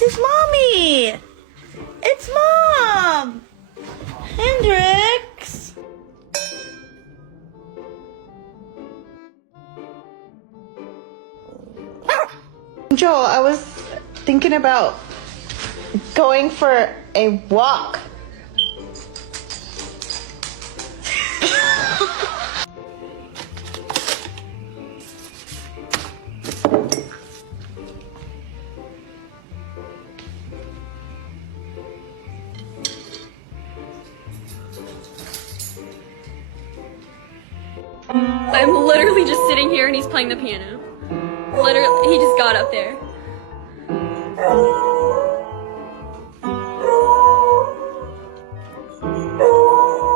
it's mommy. It's mom. Hendrix. Joel, I was thinking about going for a walk. I'm literally just sitting here and he's playing the piano. Literally, he just got up there.